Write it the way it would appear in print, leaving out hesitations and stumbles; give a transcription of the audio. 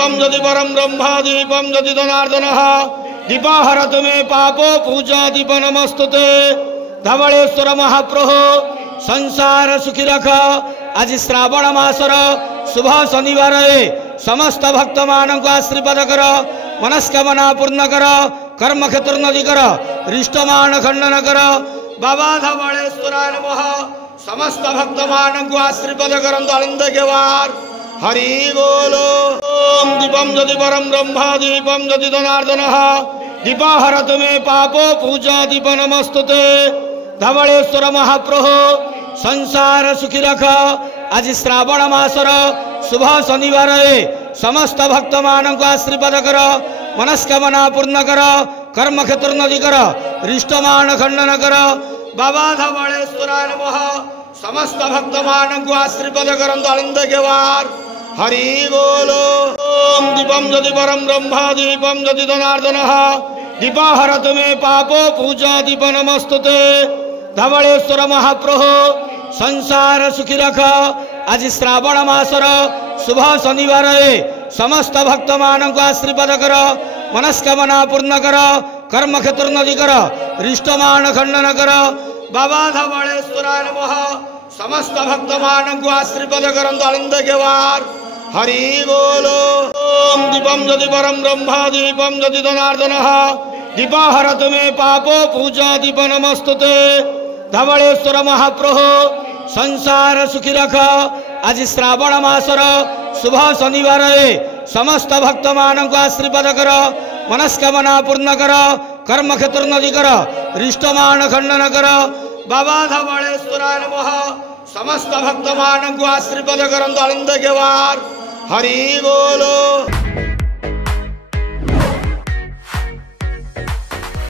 दीपम यदि परम ब्रह्म दीपम यदि जनार्दन दीपाहरत मे पापो पूजा दीप नमस्तुते धवलेश्वर महाप्रभु संसार सुखी रख। आज श्रावण मासर शुभ शनिवार समस्त भक्त मान आशीर्वाद कर, मनस्कामना पूर्ण कर, कर्म क्षेत्र नदी कर, रिष्टमान खंडन कर। बाबा धवलेश्वराय नमः। समस्त भक्त मान आशीर्वाद करंतु आनंद के वार। हरि बोलो। ओम दीपम यदि परम ब्रह्म दीपम यदि जनार्दन दीपाहरत मे पापो पूजा दीप नमस्तुते धवलेश्वर महाप्रभु संसार सुखी रख। आज श्रावण मासर शुभ शनिवार समस्त भक्त मान आशीर्वाद कर, मनस्कामना पूर्ण कर, कर्म क्षेत्र नदी कर, रिष्टमान खंडन कर। बाबा धवलेश्वराय नमः। समस्त भक्त मान आशीर्वाद करंतु आनंद के वार। हरि बोलो। ओम दीपम यदि परम ब्रह्म दीपम यदि जनार्दन दीपाहरत मे पापो पूजा दीप नमस्तुते धवलेश्वर महाप्रभु संसार सुखी रख। आज श्रावण मासर शुभ शनिवार समस्त भक्त मान आशीर्वाद कर, मनस्कामना पूर्ण कर, कर्म क्षेत्र नदी कर, रिष्टमान खंडन कर। बाबा धवलेश्वराय नमः। समस्त भक्त मान आशीर्वाद करंतु आनंद के वार। हरि बोलो। ओम दीपम यदि परम ब्रह्म दीपम यदि जनार्दन दीपाहरत मे पापो पूजा दीप नमस्तुते धवलेश्वर महाप्रभु संसार सुखी रख। आज श्रावण मासर शुभ शनिवार समस्त भक्त मान आशीर्वाद कर, मनस्कामना पूर्ण कर, कर्म क्षेत्र नदी कर, रिष्टमान खंडन कर। बाबा धवलेश्वराय नमः। समस्त भक्त मान आशीर्वाद करंतु आनंद के वार। हरि बोलो।